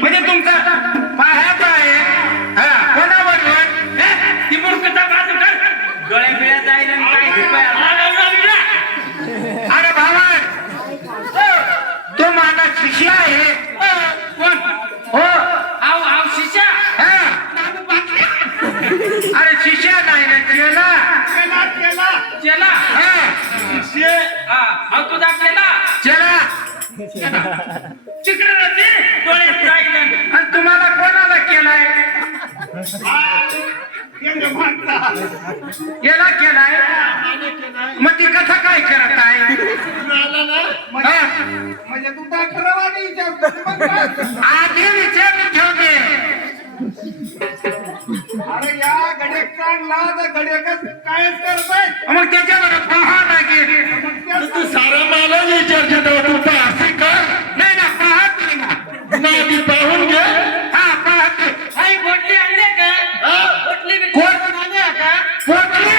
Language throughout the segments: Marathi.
म्हणजे तुमचा पायाचा आहे कोणावर ती मूर्खता बाजू कर डोळे पिळ्या जाईल आणि काय अरे भावा तो माझा शिष्य आहे कोण हो आव आव शिष्य अरे शिष्य नाही ना चेला चेला चेला शिष्य तुझा चेला चेला चिकन डोळे जाईल आणि तुम्हाला कोणाला केलाय केला केलाय मग ती कथा काय करत आहे म्हणजे तू डॉक्टरवाणी आधी विचारून ठेवते अरे या गडेक चांगला तर गडेकच कायच करतोय मग त्याच्यावर पहा लागेल तू सारा मला विचारते तू असे कर नाही ना पाहत नाही ती पाहून घे हा पाहत आई बोटली आणले का बोटली कोण आणले का बोटली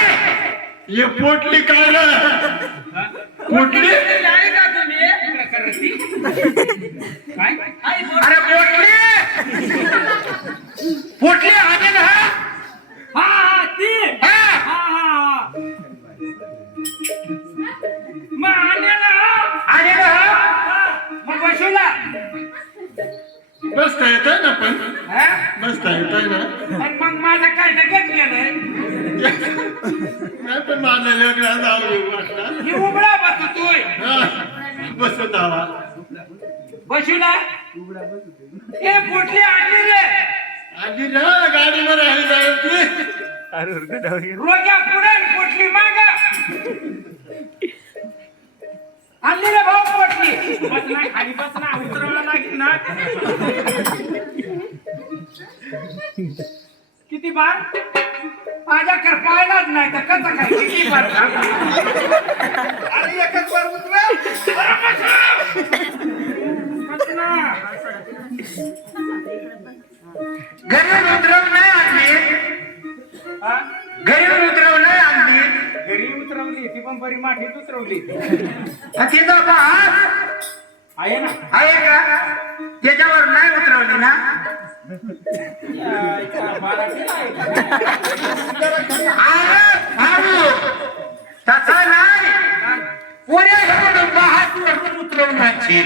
ये पोटली काय रे पोटली आहे का तुम्ही काय अरे बोटली बोटली आहे ना हा ती हा मग आलेला मग बसवला बसता येतोय ना पण बसता येतोय ना मग माझं काय लगेच गेलंय नाही पण माझ्या लेकरा जाऊ वाटला ही उघडा बसतोय बसत आला बसवला हे कुठली आणली रे आधी ना गाडीवर आहे जायची रोजा पुढे कुठली माग आणली रे भाऊ पोटली बस ना खाली बस ना उतरवला लागेल ना किती बार माझ्याकडे पाहिलाच नाही तर कसं काय किती बार अरे एकच वर उतरा घरी उतरव नाही आणली घरी उतरव नाही आणली घरी उतरवली ती पण बरी माठीत उतरवली तिचा बाप आहे ना आहे का त्याच्यावर नाही उतरवली ना अरे भाऊ तसा नाही पोऱ्या घेऊन बहात उतरवण्याची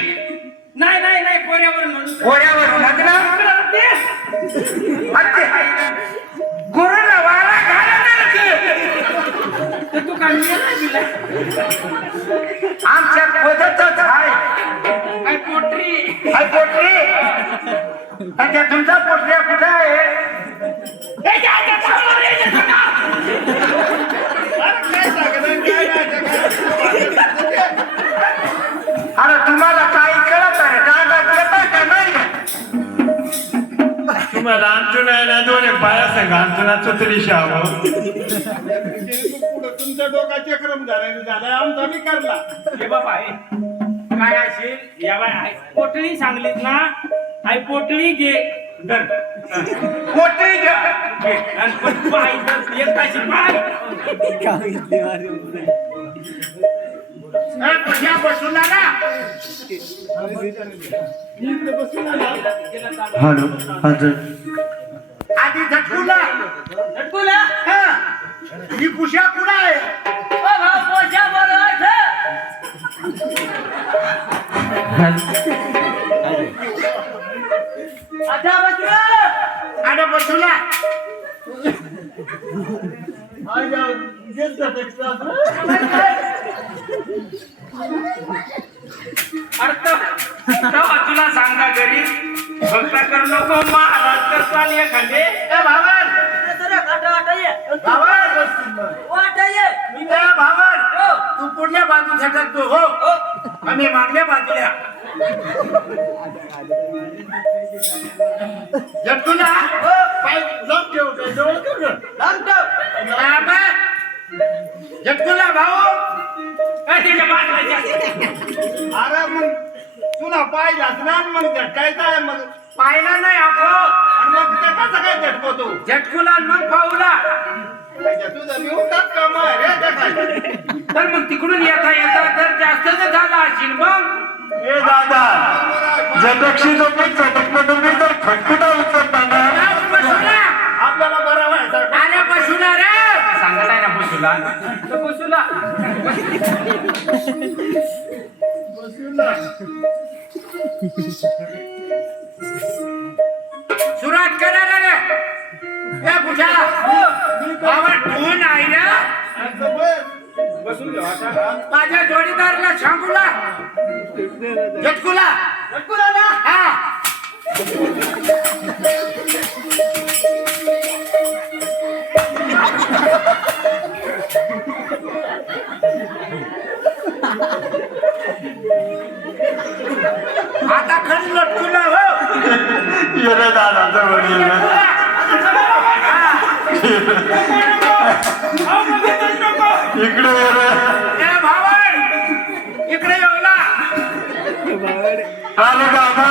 नाही नाही नाही पोऱ्यावर लग्न गुरुला वाला घालणार तू काय आमच्या पद्धतच आहे काय पोटरी त्या तुमचा पोटऱ्या कुठे आहे अरे तुम्हाला काही कळत आहे डागात येतात का नाही तुम्हाला अंतुनायला दोन पाया संघ अंतुनाचं तरी शाव तुमच्या डोका चक्रम झालाय आमचा बी करला हे बाबा काय असेल या बाय पोटळी सांगलीत ना आई पोटळी घे धर पोटरी घ्या घे आणि पण पाय धर एक ताशी पाय बसून ना हॅलो आधी झटकुला हा ही कुशा कुणा आहे आता बसुला तुला सांगता घरी भक्ता करू नको महाराज तर चाल एखादे भावन भावन तू पुढल्या बाजू झटकतो हो आम्ही मागल्या बाजूला झटकुला झटकुला भाऊ अरे मग तुला पाहिलाच ना मग झटकायचा आहे मग पाहिला नाही आपण आणि मग ते कसं काय झटकवतो झटकुला आणि मग पाहुला तुझं मी उठात काम आहे रे त्या काय तर मग तिकडून येता येता जर जास्त जर झाला असशील मग ए दादा जटक्षी जो पण चटकमटून मी तर खटखटा उचलताना बसूला आपल्याला बरं व्हायचं अरे बसूला रे सांगत आहे ना बसूला तो बसूला सुरुवात करा रे ए पूजा आवाज फोन आहे ना बसून घ्या आता. माझ्या जोडीदारला शांगूला झटकुला झटकुला ना हा आता खरी लटकुला हो येणं दादाचं वडील इकडे ये रे. ए भावड इकडे येऊ ना आलो दादा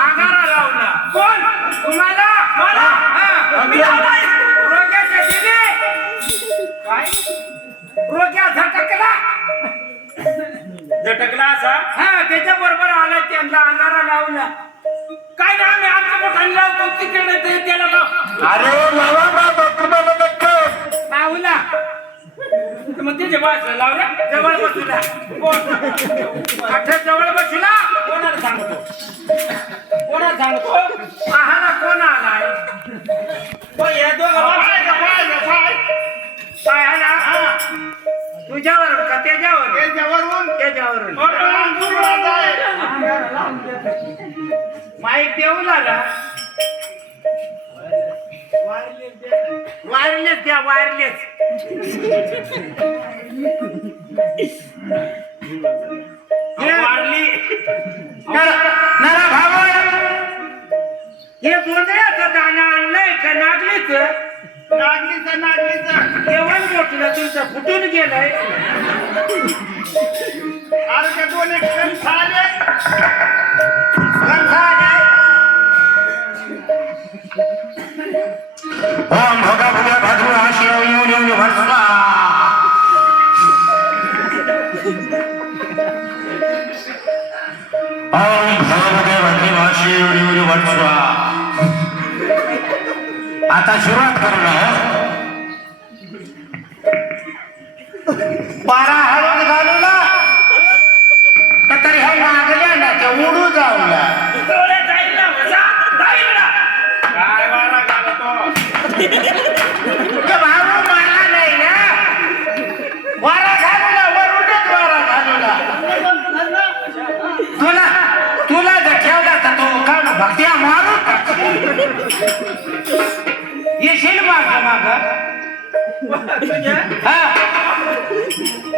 आगारा लावला कोण तुम्हाला मला मी लावलाय रोग्याच्या दिली काय रोग्या झटकला झटकला असा हा त्याच्या बरोबर आला त्यांना अंगारा लावला काय ना आम्ही आमच्या मोठ्याने लावतो तिकडे ते त्याला लाव अरे लावा बाबा तुम्हाला नक्की लावला मग त्याच्या बाजूला लावल्या जवळ बसला कोण अठ्या जवळ बसला कोणाला सांगतो कोणाला सांगतो आहाला कोण आलाय हो, या दोघं पायाला तुझ्यावर का त्याच्यावर त्याच्यावरून त्याच्यावरून सुरुवात आहे. माईक देऊ लागला वायरलेस द्या वायरलेस वारली नरा भावा हे गोंधळाचं दाना आणलंय का नागलीच नागलीचं जेवण मोठलं तुमचं फुटून गेलंय अरे ते दोन एक कणसं आले. कणसं आलाय. ओम भोगा भोगा भादू आशिव येऊन येऊन भरसा ओम भोगा भोगा भादू आशिव येऊन येऊन भरसा आता सुरुवात करू ना बारा हळद घालूला तर ह्या नागल्या ना त्या उडू जाऊला डोळे जाईल ना जा जाईल ना काय वारा घालतो ते भाऊ मला नाही ना वारा घालूला वर उठत वारा घालूला तुला तुला जर ठेवला तर तो काढ भक्त्या मारू येशील माग माग हा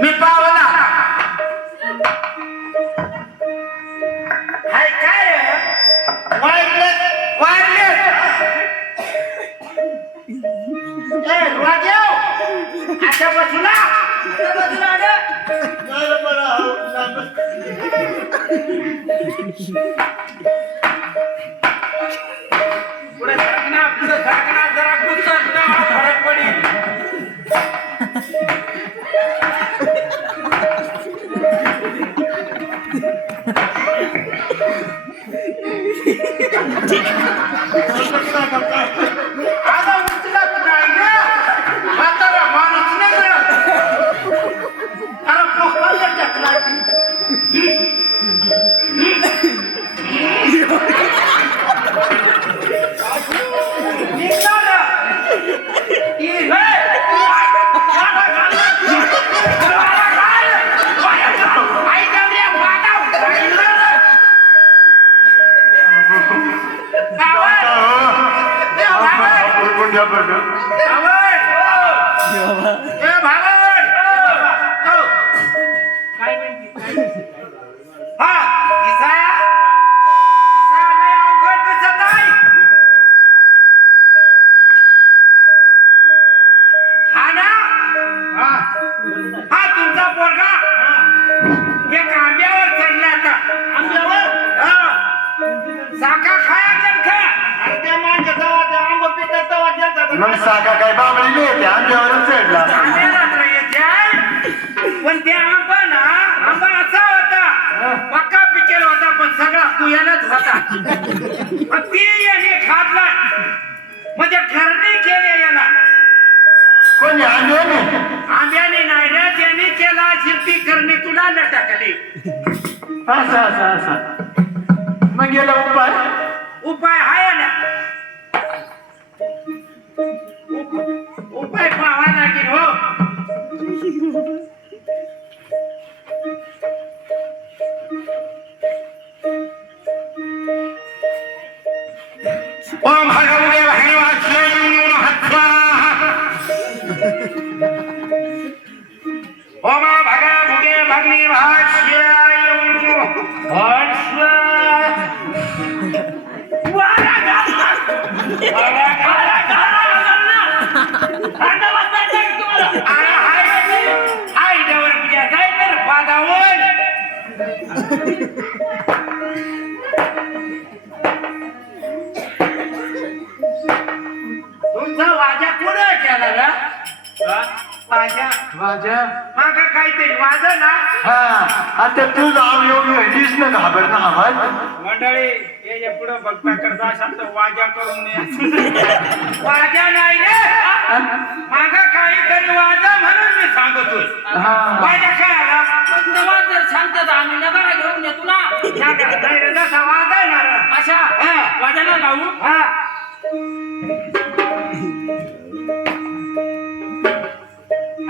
मी पावला हाय काय वायरलेस वायरलेस ए राजेव आता बसला बरं, बरं. पुढे सरकना जरा कुचकना फरक पडेल आता उचलत नाही ना म्हातारा माणूस नाही ना अरे पोखाला टाकला हा तुमचा पोरगा एक आंब्यावर चढला आता आंब्यावर? साखा खाया नेमका अरे त्या माणसाचा आवाज आंब पितात तेव्हा देतात. मग साका काय बाबळी नाही आमच्यावरच चढला आंब्याला तर येते पण ते आंबा ना आंबा असा होता ते याने खातला म्हणजे घरने केले याला कोणी आंब्याने आंब्याने नाही रे त्याने केला शिल्पी करणे तुला लटकले असा असा असा मग गेला उपाय उपाय आहे ना उपाय पाहावा लागेल हो ओम भगवते भगवान हत्वा ओम भगवते भगनी भाष्याय हर्ष वारा गाला वारा गाला आंदा वाजता तुम्हाला हाय देवर पूजा काय तर पादावर तुमचा वाजा कुठं केला रे वाजा माझ्या मागा काहीतरी वाजा ना हा आता तू जाऊ येऊन हडीस ना घाबर ना आवाज मंडळी हे पुढे बघता करता शांत वाजा करून नये वाजा नाही रे मागा काहीतरी वाजा म्हणून मी सांगतोय हा वाजा काय आला जर सांगतात आम्ही नगारा घेऊन येतो ना नागा नाही रे जसा वाजा आहे ना रे. अशा हा. वाजाला लावू हा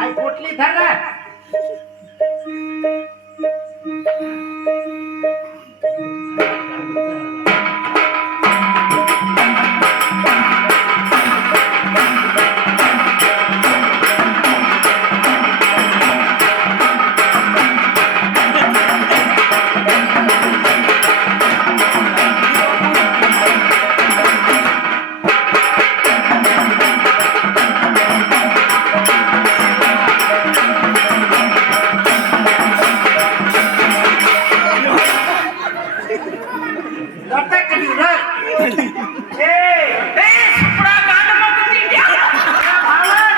आई पोटली धर रे. लटक कधी रे. ए, सुपडा गाणं मग कुठे गेला? भावन.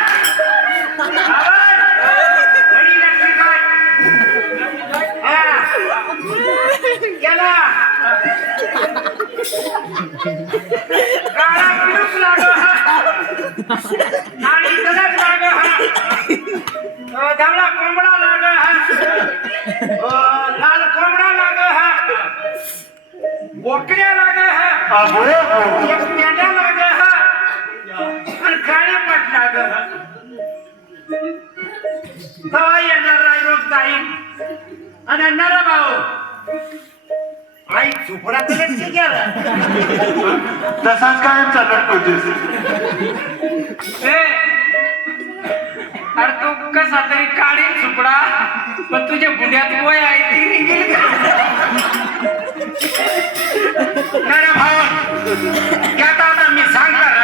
घडी लटकी कर. हा. गेला. काळा कुलूप लागो हा. आणि तलक लागो हा. धवळा कोंबडा लागो हा. लाल कोंबडा लागो हा. बोकड्या लागे हा अबो एक मेंढ्या लागे हा आणि काळे पाट लागे हा तवा येणार राय रोग जाईल आणि नर भाऊ आई झोपडा तर लटकी गेला तसाच कायम चालत होतीस अरे तो कसा तरी काढील सुपडा पण तुझ्या गुन्ह्यात वय आहे ती निघेल नर भाऊ यात आता मी सांगणार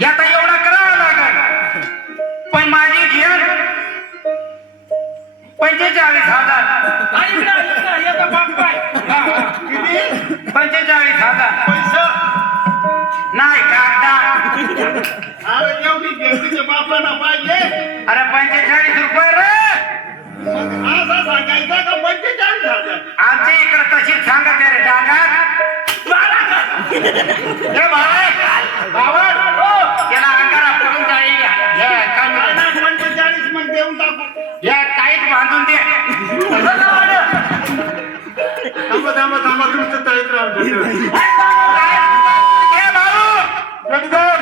यात एवढा करावं लागल पण माझी घेण 45,000 45,000 पैसा नाही कागदा अरे एवढी घेतलीच्या बापाला पाहिजे अरे 45 रुपये रे मग असा सांगायचा का 45,000 आमच्या इकडे तशीच सांगत रे डांगात हे भावड याला अंगारा पडून जाईल नाही, 45 मग देऊन टाकू या टाईट बांधून दे थांबा थांबा थांबा तुमचं तळीत राहून हे भाऊ जगदार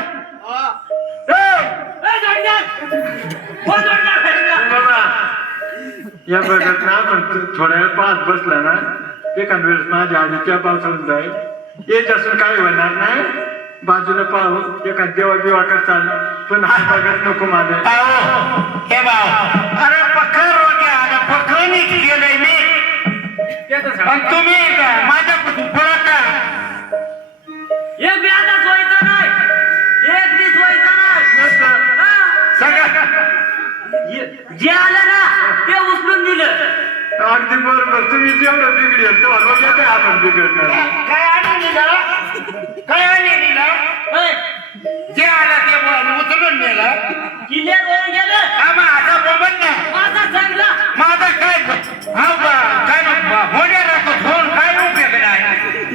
या बघत ना पण थोड्या वेळ पाहत बसला ना एखाद वेळेस माझ्या आधीच्या पावसाळून जाईल येत असून काय होणार नाही बाजूला पाहू एखाद देवा बिवा करताल पण हा बघत नको माझं हे भाऊ अरे पक्का रोग्या आणि पक्कानी गेलोय मी पण तुम्ही माझ्या पळत एक व्याजा सोयचा नाही एक बी सोयचा नाही सगळं जे आलं ना ते उचलून दिलं अगदी बरोबर तुम्ही जेवढं बिघडेल तेव्हा रोग्या काय आपण बिघडणार काय आणि दिलं काय आणि दिलं जे आलं ते उचलून नेलं किल्ल्यात होऊन गेलं हा माझा बोबन नाही माझा चांगला माझा काय हा काय मोठ्या राखो फोन काय उपयोग नाही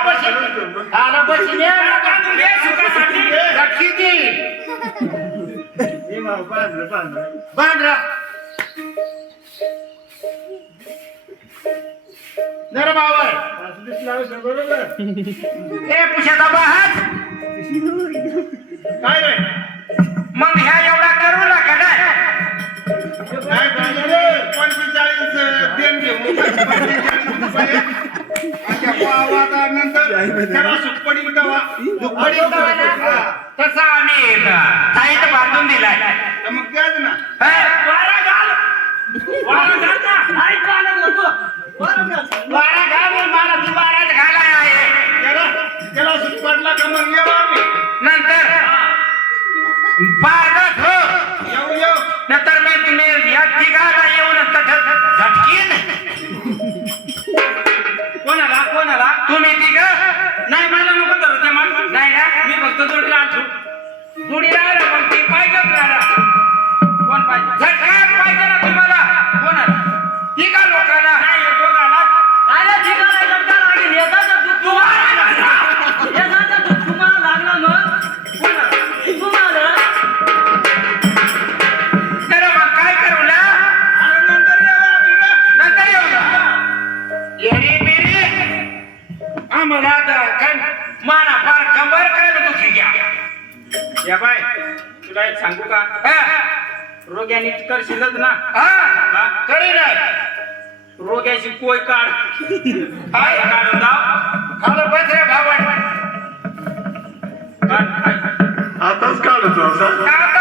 आला बशीने बांधून घे सुखासाठी. झटकी ती हे भाऊ बांधलं बांधलं बांधरा जरा बाबा असं दिसलं औषध बरोबर ए पुशाचा बाहात काय रे मग ह्या एवढा करू नका काय काय झालं रे 45 देण घेऊ 45 रुपये अच्छा पावाचा नंतर त्याला सुटपडी उठावा सुटपडी उठावा तसा आम्ही साईड बांधून दिलाय तर मग त्याच ना वारा घाल. वारा घाल ना. ऐक वारा घालतो. वारा घाल मला ती वारात घालाय आहे त्याला सुटपडला का मग येऊ आम्ही नंतर बागत हो येऊ नंतर मी तुम्ही या ठिकाणा येऊन झटकीन कोणाला कोणाला तुम्ही तिघ नाही मला नको धरू ते माणूस. नाही ना मी फक्त जोडीला आणतो. जुडी राहिला मग ती पाहिजेच राहिला कोण पाहिजे झटका पाहिजे ना तुम्हाला कोणाला तिघा लोकांना नाही येतो गाला. आला ठिकाणा झटका लागेल येतात दूध तुम्हाला लागला मग तुम्हाला तर मग काय करू ना आणि नंतर येऊ आम्ही ना. नंतर येऊ ना येरी बिरी आम्हाला आता काय माना फार कंबर करायला दुखी घ्या या बाय तुला एक सांगू का रोग्याने करशीलच ना हा करी ना रोग्याची कोय काढ काय काढून दाव खालो बस रे भावड काढ. आताच काढतो असा आता